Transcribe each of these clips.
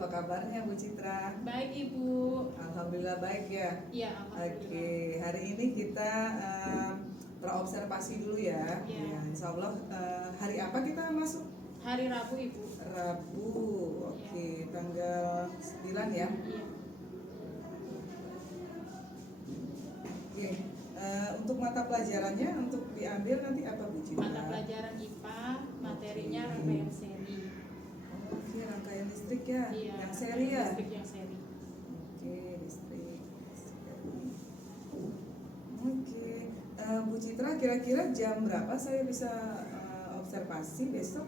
apa kabarnya Bu Citra? Baik Ibu. Alhamdulillah baik ya. Iya, alhamdulillah. Oke, hari ini kita praobservasi dulu ya. Iya. Ya, Insya Allah hari apa kita masuk? Hari Rabu Ibu. Rabu. Oke, tanggal 9 ya. Iya. Oke, untuk mata pelajarannya untuk diambil nanti apa Bu Citra? Mata pelajaran IPA, materinya rangkaian seri. Oke, rangkaian listrik ya. Iya. Yang seri ya. Listrik yang seri. Oke, listrik. Oke, Bu Citra, kira-kira jam berapa saya bisa observasi besok?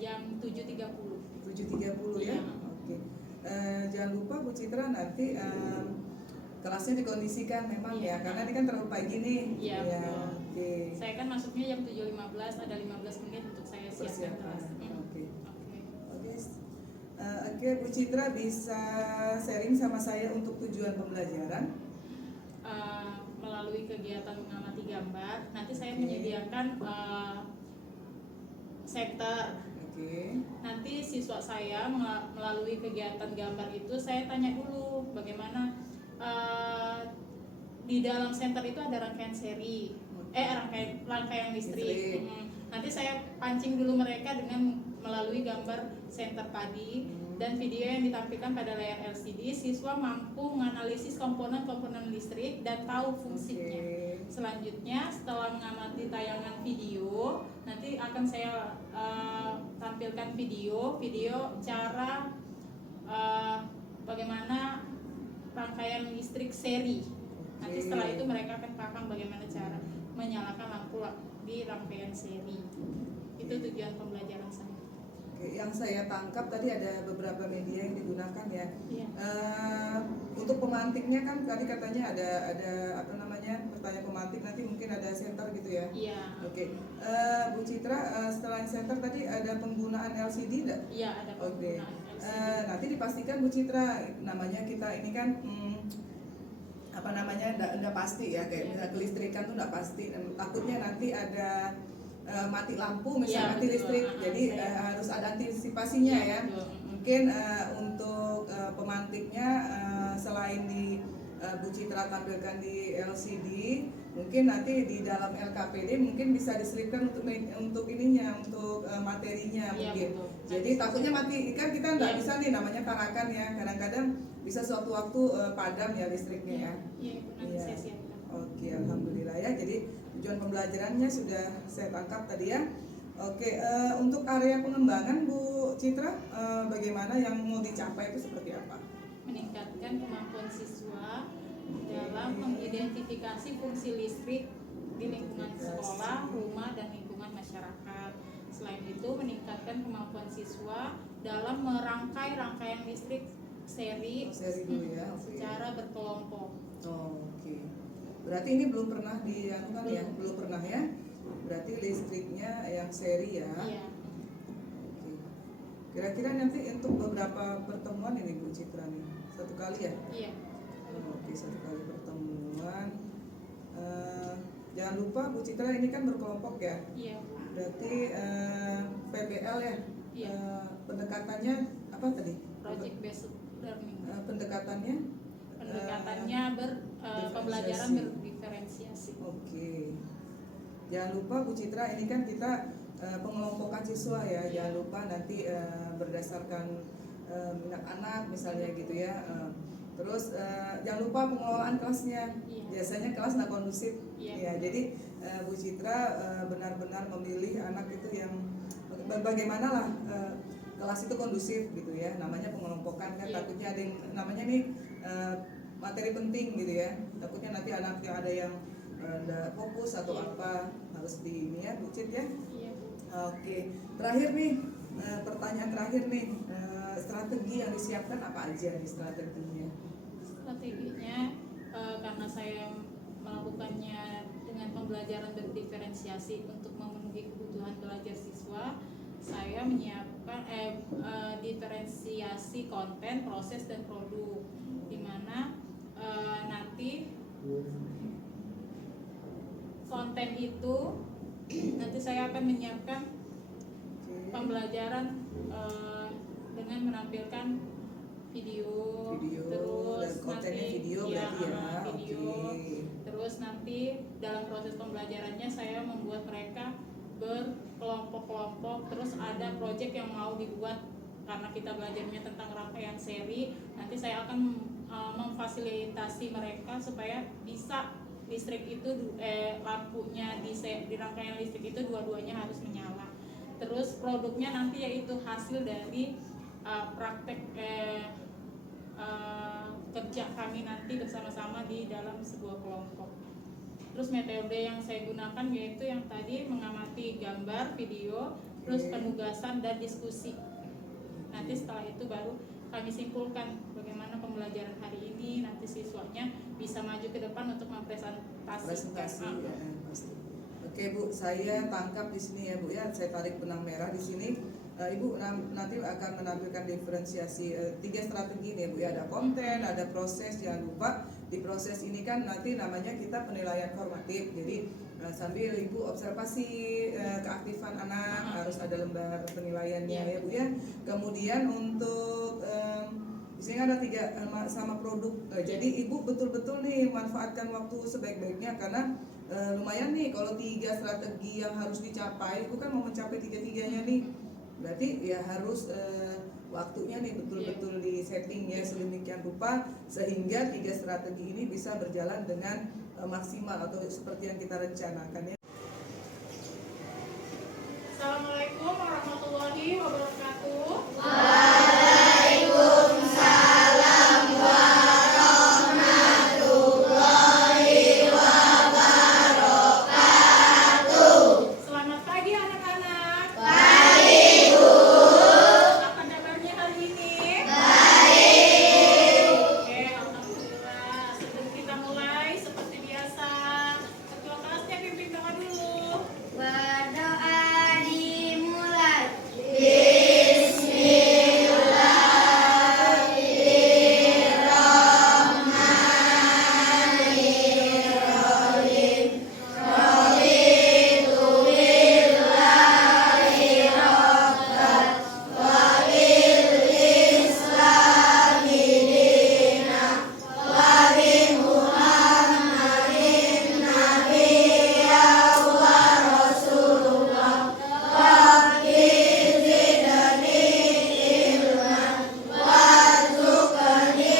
Jam 7.30. 7.30 ya? Iya. Oke. Jangan lupa Bu Citra nanti kelasnya dikondisikan memang Iya. ya, karena ini kan terlalu pagi nih. Iya, Ya, betul. oke. Saya kan masuknya jam 7.15, ada 15 menit untuk saya siapkan Persiapan. kelas. Oke. Oke. Oke. Oke, Bu Citra bisa sharing sama saya untuk tujuan pembelajaran? Melalui kegiatan mengamati gambar, nanti saya Oke. menyediakan sektor. Oke. Nanti siswa saya melalui kegiatan gambar itu saya tanya dulu bagaimana di dalam center itu ada rangkaian seri, rangkaian listrik. Nanti saya pancing dulu mereka dengan melalui gambar center tadi dan video yang ditampilkan pada layar LCD. Siswa mampu menganalisis komponen-komponen listrik dan tahu fungsinya. Oke. Selanjutnya setelah mengamati tayangan video, nanti akan saya tampilkan video cara bagaimana rangkaian listrik seri. Nanti setelah itu mereka akan paham bagaimana cara menyalakan lampu di rangkaian seri. Itu tujuan pembelajaran saya. Oke, yang saya tangkap tadi ada beberapa media yang digunakan ya. Iya. Untuk pemantiknya kan tadi katanya ada apa namanya, pertanyaan pemantik, nanti mungkin ada center gitu ya. Iya. Oke. Bu Citra, setelah center tadi ada penggunaan LCD enggak? Iya, ada Oke. penggunaan LCD. Nanti dipastikan Bu Citra, namanya kita ini kan apa namanya, enggak pasti ya, kayak misalnya kelistrikan tuh enggak pasti. Takutnya nanti ada mati lampu misalnya, Iya, mati betul. listrik, jadi harus ada antisipasinya ya. Betul. Mungkin untuk pemantiknya selain di Bu Citra tampilkan di LCD, mungkin nanti di dalam LKPD mungkin bisa diselipkan untuk ininya, untuk materinya Iya, mungkin. betul. Jadi takutnya mati, kan kita nggak Iya. bisa nih, namanya tarakan ya, kadang-kadang bisa suatu waktu padam ya listriknya ya. Iya, nanti Iya. saya siapkan. Oke, alhamdulillah ya. Jadi tujuan pembelajarannya sudah saya tangkap tadi ya. Oke, untuk area pengembangan Bu Citra, bagaimana yang mau dicapai itu seperti apa? Meningkatkan kemampuan siswa dalam mengidentifikasi fungsi listrik di lingkungan sekolah, rumah, dan lingkungan masyarakat. Selain itu, meningkatkan kemampuan siswa dalam merangkai rangkaian listrik seri, Seri dulu ya. Oke. secara berkelompok. Oke. Berarti ini belum pernah dilakukan ya? Belum pernah ya? Berarti listriknya yang seri ya? Iya. Oke. Kira-kira nanti untuk beberapa pertemuan ini Bu Citra nih, satu kali ya? Iya. Oke, satu kali pertemuan. Jangan lupa Bu Citra ini kan berkelompok ya? Iya. Berarti PBL ya? Iya. Pendekatannya apa tadi? Project based learning. Pendekatannya? Pembelajaran diferensiasi. berdiferensiasi. Oke. Jangan lupa Bu Citra, ini kan kita pengelompokan siswa ya. Jangan lupa nanti berdasarkan minat anak misalnya gitu ya. Terus jangan lupa pengelolaan kelasnya. Iya. Biasanya kelas nggak kondusif. Iya. Ya, jadi Bu Citra benar-benar memilih anak itu yang bagaimana lah kelas itu kondusif gitu ya. Namanya pengelompokan kan, Iya. takutnya ada yang namanya nih materi penting gitu ya. Takutnya nanti anak yang ada yang nggak fokus atau Iya. apa, harus di ini ya Bu Cit ya. Iya. Oke, terakhir nih pertanyaan terakhir nih, strategi yang disiapkan apa aja nih strateginya? Strateginya karena saya melakukannya dengan pembelajaran berdiferensiasi untuk memenuhi kebutuhan belajar siswa, saya menyiapkan diferensiasi konten, proses, dan produk, di mana nanti konten itu nanti saya akan menyiapkan pembelajaran dengan menampilkan video, dan kontennya nanti, video berarti ya. video. Oke. Terus nanti dalam proses pembelajarannya saya membuat mereka berkelompok-kelompok. Terus ada project yang mau dibuat karena kita belajarnya tentang rangkaian seri. Nanti saya akan memfasilitasi mereka supaya bisa listrik itu lampunya di rangkaian listrik itu dua-duanya harus menyala. Terus produknya nanti yaitu hasil dari praktek kerja kami nanti bersama-sama di dalam sebuah kelompok. Terus metode yang saya gunakan yaitu yang tadi mengamati gambar, video, terus penugasan dan diskusi. Nanti setelah itu baru kami simpulkan bagaimana pembelajaran hari ini, nanti siswanya bisa maju ke depan untuk mempresentasikan. Ya, pasti. Oke Bu, saya tangkap di sini ya Bu ya, saya tarik benang merah di sini. Ibu nanti akan menampilkan diferensiasi 3 strategi nih Bu ya, ada konten, ada proses. Jangan lupa di proses ini kan nanti namanya kita penilaian formatif. Jadi sambil Ibu observasi keaktifan anak, harus ada lembar penilaiannya ya Bu ya. Kemudian untuk di sini ada 3 sama produk. Jadi Ibu betul-betul nih manfaatkan waktu sebaik-baiknya karena lumayan nih kalau 3 strategi yang harus dicapai. Ibu kan mau mencapai 3-tiganya nih. Berarti ya harus waktunya nih betul-betul di setting ya sedemikian rupa sehingga 3 strategi ini bisa berjalan dengan maksimal atau seperti yang kita rencanakan ya. Assalamualaikum warahmatullahi wabarakatuh. Waalaikumsalam warahmatullahi wabarakatuh. Selamat pagi anak-anak. Baik, Bu. Apa kabarnya hari ini? Baik. Oke, alhamdulillah. Sebelum kita mulai seperti biasa, ketua kelasnya pimpin doa dulu. Berdoa dimulai. Bismillahirrahmanirrahim. Raditu billahi rabban wa bil islami dinan wa bi Muhammadin nabiyyan wa rasulullah. Rabbi zidni ilman warzuqni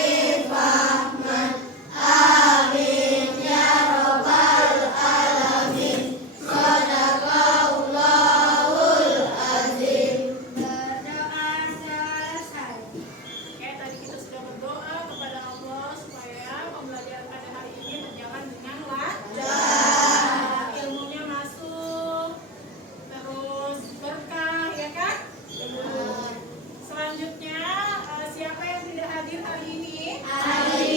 fahman. Amin ya rabbal alamin. Sadaqallahul azim. Berdoa selesai. Oke, tadi kita sudah berdoa kepada Allah supaya pembelajaran pada hari ini berjalan dengan lancar, ilmunya masuk, terus berkah, ya kan? Selanjutnya, siapa yang tidak hadir hari ini? Hari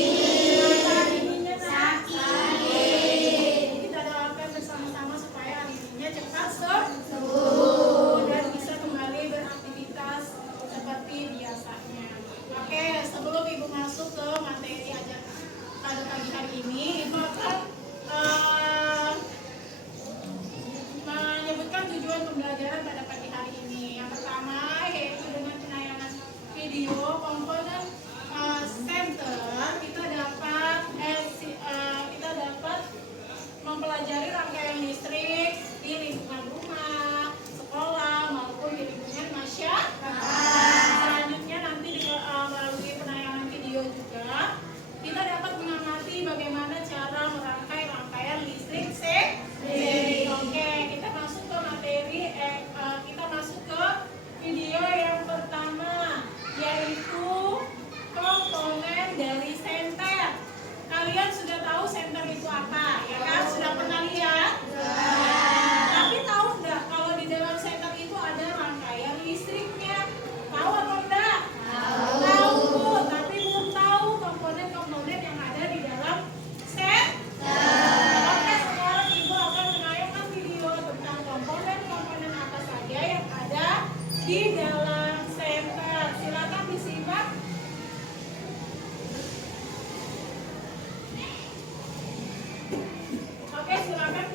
ininya sakit. Kita doakan bersama-sama supaya hari ininya cepat sembuh dan bisa kembali beraktivitas seperti biasanya. Oke, sebelum Ibu masuk ke materi ajar pada pagi hari ini, Ibu akan menyebutkan tujuan pembelajaran pada pagi hari ini. Yang pertama yaitu dengan penayangan video komponen center kita dapat mempelajari rangkaian listrik di lingkungan rumah, sekolah maupun di lingkungan masyarakat. Selanjutnya nanti melalui penayangan video juga kita dapat mengamati bagaimana cara merangkai rangkaian listrik sendiri. Oke, kita masuk ke materi. Kita masuk ke video yang pertama yaitu komponen dari senter. Kalian sudah tahu senter itu apa, ya kan? Sudah pernah lihat? Tapi tahu nggak kalau di dalam senter itu ada rangkaian listriknya? Tahu atau enggak? Tahu, tapi belum tahu komponen-komponen yang ada di dalam senter. Oke, sekarang Ibu akan menayangkan video tentang komponen-komponen apa saja yang ada di dalam senter. Silakan disimak. Oke, silakan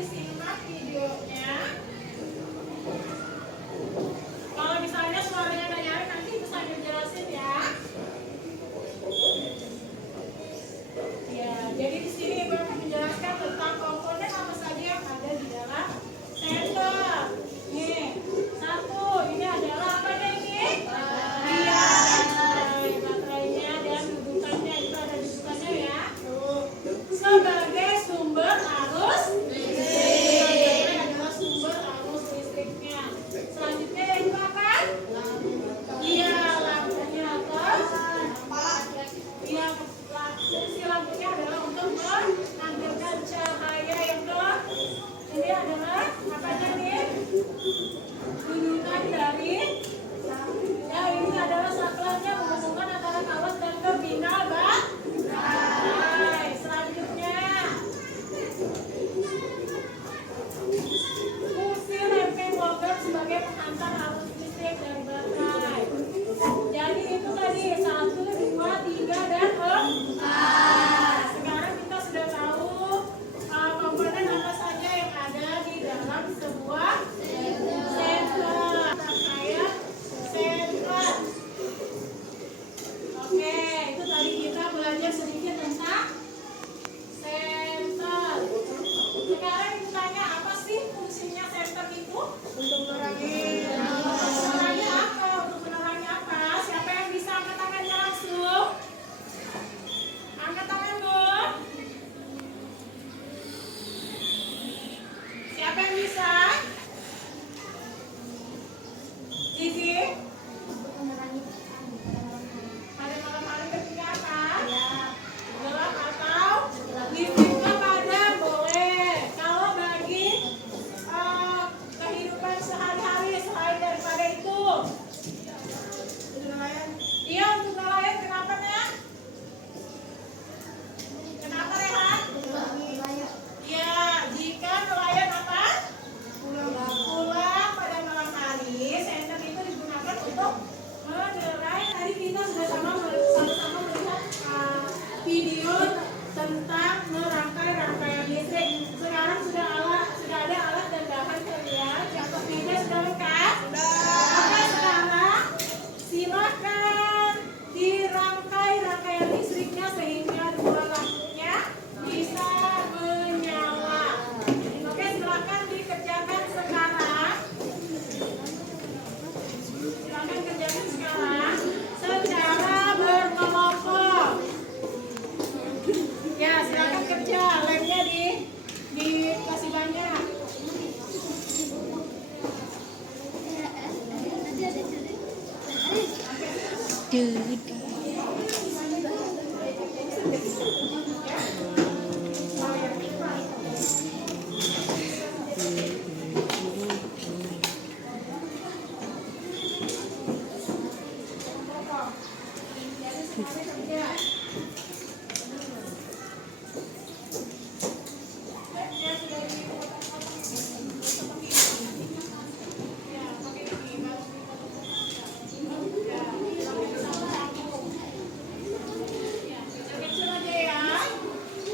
Kecil aja ya.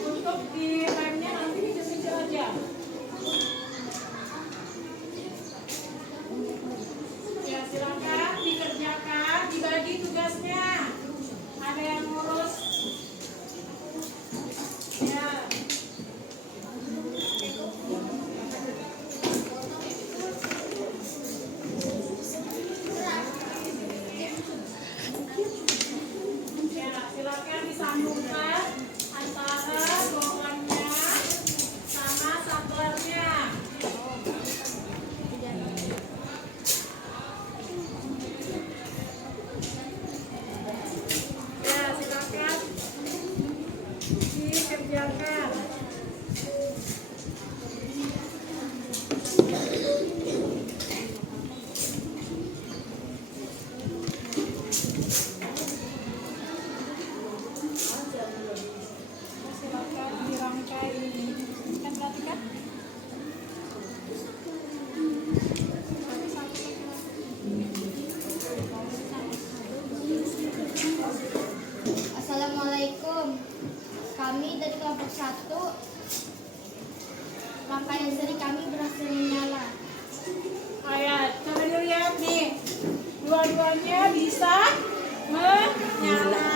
Untuk di remnya nanti kecil-kecil aja. Ya silakan dikerjakan, dibagi tugasnya. Ada yang ngurus. Ya. Ya, silakan disambungkan antara bohlamnya sama saklarnya. Ya, silakan dikerjakan. Silakan dirangkai ini. Kan perhatikan. Assalamualaikum. Kami dari kelompok 1. Rangkaian seri kami berhasil menyala. Ayat, coba dilihat nih. Dua-duanya bisa menyala.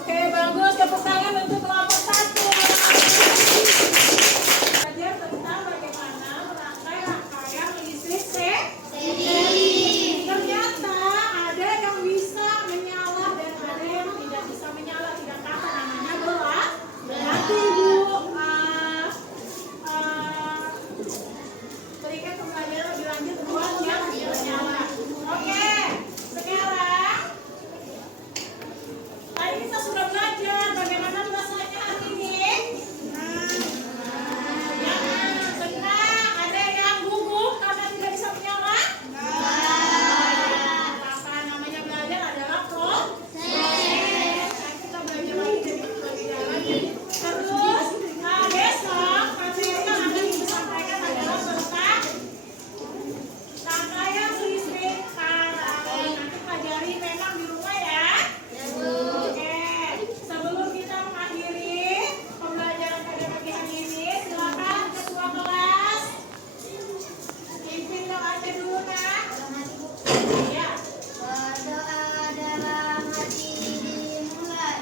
Oke, bagus. Tepuk tangan untuk kelompok 1. Belajar tentang bagaimana merangkai rangkaian listrik seri. Ternyata ada yang bisa menyala dan ada yang tidak bisa menyala. Tidak apa namanya berarti ibu berikan pembelajaran lebih lanjut buat yang tidak menyala. Oke, sekarang tadi kita sudah belajar bagaimana rasanya hari ini. Jangan senang. Ada yang gugup karena tidak bisa menyala? Apa namanya belajar adalah proses. Kita belajar lagi jadi lebih dalam. Terus besok materi yang akan disampaikan adalah tentang rangkaian listrik. Nanti pelajari memang di rumah ya. Oke, sebelum kita mengakhiri pembelajaran pada pagi hari ini, silakan ketua kelas pimpin doanya dulu nak. Ya. Berdoa dalam hati dimulai.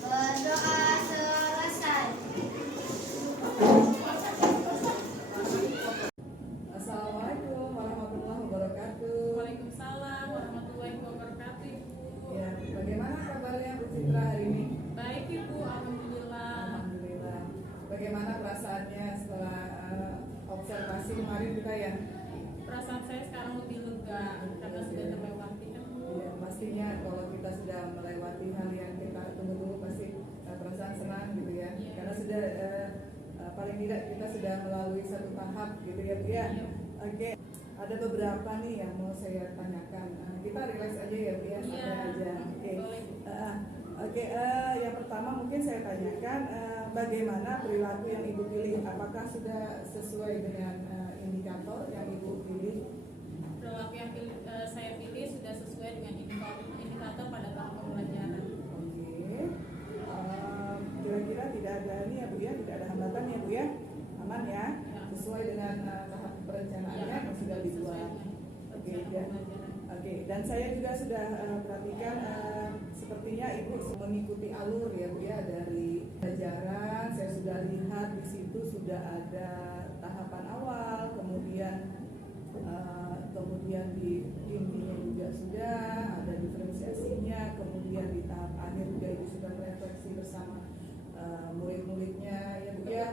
Berdoa selesai. Assalamualaikum warahmatullahi wabarakatuh. Waalaikumsalam warahmatullahi wabarakatuh, Ibu. Ya, bagaimana kabarnya Bu Citra hari ini? Baik Ibu, alhamdulillah. Alhamdulillah. Bagaimana perasaannya setelah observasi kemarin kita ya? Perasaan saya sekarang lebih lega karena sudah terlewati kan. Ya, pastinya kalau kita sudah melewati hal yang kita tunggu-tunggu pasti perasaan senang gitu ya. Iya. Karena sudah paling tidak kita sudah melalui satu tahap gitu ya Bu ya. Iya. Oke. Ada beberapa nih yang mau saya tanyakan. Kita relax aja ya Bu ya, santai Iya. aja. Oke. Boleh. Oke, yang pertama mungkin saya tanyakan bagaimana perilaku yang Ibu pilih, apakah sudah sesuai dengan indikator yang Ibu pilih? Perilaku yang saya pilih sudah sesuai dengan indikator pada tahap pembelajaran. Oke. Kira-kira tidak ada ini ya Bu ya, tidak ada hambatan ya Bu ya, aman ya, Ya. sesuai dengan tahap perencanaannya Ya, yang sudah dibuat. Oke ya. Oke, dan saya juga sudah perhatikan sepertinya Ibu mengikuti alur ya Bu ya, dari pelajaran. Saya sudah lihat di situ sudah ada tahapan awal, kemudian di intinya juga sudah ada diferensiasinya, kemudian di tahap akhir juga Ibu sudah refleksi bersama murid-muridnya ya Bu ya.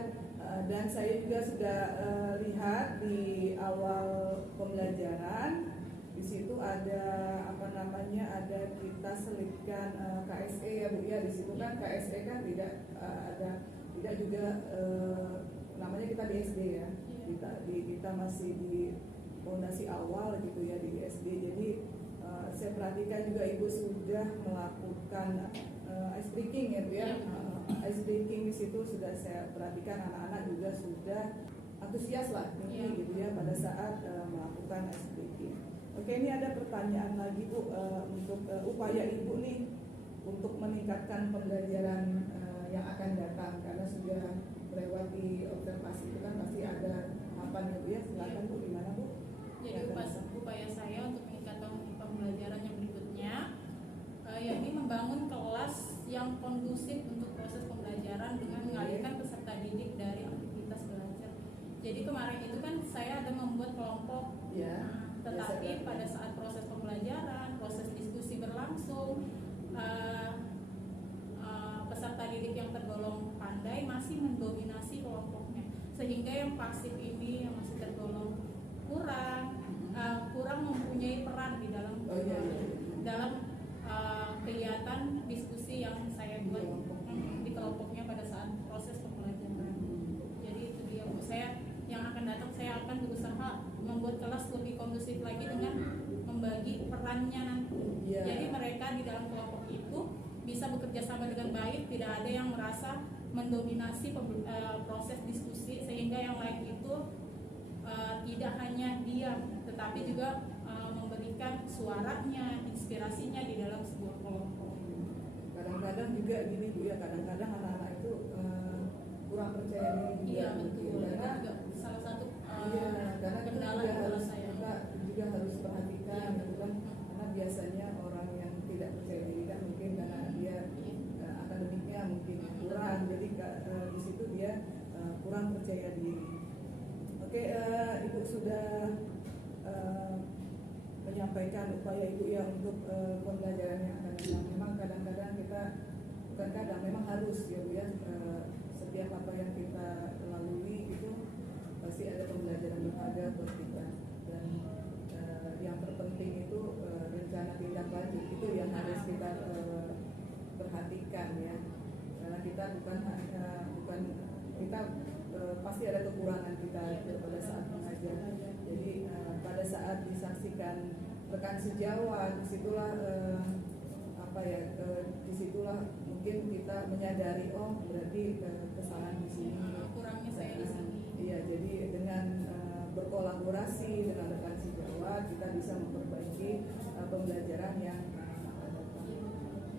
Dan saya juga sudah lihat di awal pembelajaran di situ ada ada kita selipkan KSE ya Bu ya. Di situ kan KSE kan tidak juga namanya kita di SD ya. Kita masih di fondasi awal gitu ya di SD. Jadi saya perhatikan juga Ibu sudah melakukan ice breaking ya Bu ya. Ice breaking di situ sudah saya perhatikan, anak-anak juga sudah antusias lah gitu ya pada saat melakukan ice breaking. Oke, ini ada pertanyaan lagi Bu untuk upaya Ibu nih untuk meningkatkan pembelajaran yang akan datang, karena sudah melewati observasi itu kan pasti ada tahapan ya Bu ya. Silakan Bu, gimana Bu? Jadi upaya saya untuk meningkatkan pembelajaran yang berikutnya yakni membangun kelas yang kondusif untuk proses pembelajaran dengan mengalihkan peserta didik dari aktivitas belajar. Jadi kemarin itu kan saya ada membuat kelompok, tetapi pada saat proses pembelajaran, proses diskusi berlangsung, peserta didik yang tergolong pandai masih mendominasi kelompoknya, sehingga yang pasif ini yang masih tergolong kurang mempunyai peran di dalam kegiatan diskusi yang saya buat di kelompoknya pada saat proses pembelajaran. Jadi itu dia Bu, saya yang akan datang saya akan berusaha membuat kelas lebih kondusif lagi dengan membagi perannya nanti. Jadi mereka di dalam kelompok itu bisa bekerja sama dengan baik, tidak ada yang merasa mendominasi proses diskusi, sehingga yang lain itu tidak hanya diam tetapi juga memberikan suaranya, inspirasinya di dalam sebuah kelompok. Kadang-kadang juga gini Bu ya, kadang-kadang anak-anak itu kurang percaya diri juga. Iya betul, Karena itu juga salah satu karena kendala juga harus saya. kita juga harus perhatikan gitu kan, karena biasanya orang yang tidak percaya diri kan mungkin karena dia akademiknya mungkin kurang, jadi di situ dia kurang percaya diri. Oke, Ibu sudah menyampaikan upaya Ibu ya untuk pembelajaran yang akan datang. Memang kadang-kadang kita, bukan kadang, memang harus ya Bu ya, setiap apa yang kita lalui itu pasti ada pembelajaran berharga buat kita. Dan yang terpenting itu rencana tindak lanjut itu yang harus kita perhatikan ya, karena kita bukan kita pasti ada kekurangan kita pada saat mengajar. Jadi pada saat disaksikan rekan sejawat, disitulah disitulah mungkin kita menyadari berarti kesalahan di sini. Kurangnya saya di sini. Iya, jadi dengan berkolaborasi dengan rekan sejawat kita bisa memperbaiki pembelajaran yang akan datang.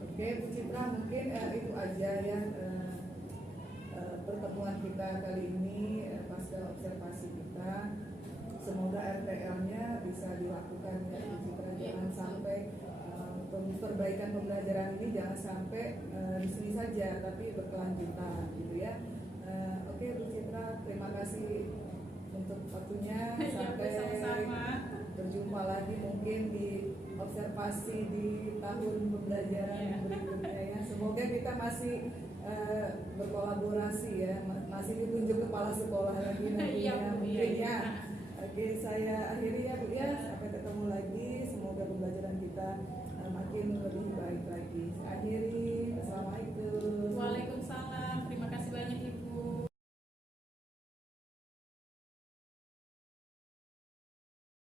Oke, Bu Citra, mungkin itu aja ya pertemuan kita kali ini pasca observasi kita. Semoga RTL-nya bisa dilakukan ya Bu Citra, jangan sampai perbaikan pembelajaran ini jangan sampai di sini saja, tapi berkelanjutan gitu ya. Oke Bu Citra, terima kasih untuk waktunya. Sampai berjumpa lagi mungkin di observasi di tahun pembelajaran berikutnya ya. Semoga kita masih berkolaborasi ya, masih ditunjuk kepala sekolah lagi nantinya mungkin ya. Oke, saya akhiri ya Bu ya, sampai ketemu lagi. Semoga pembelajaran kita makin lebih baik lagi.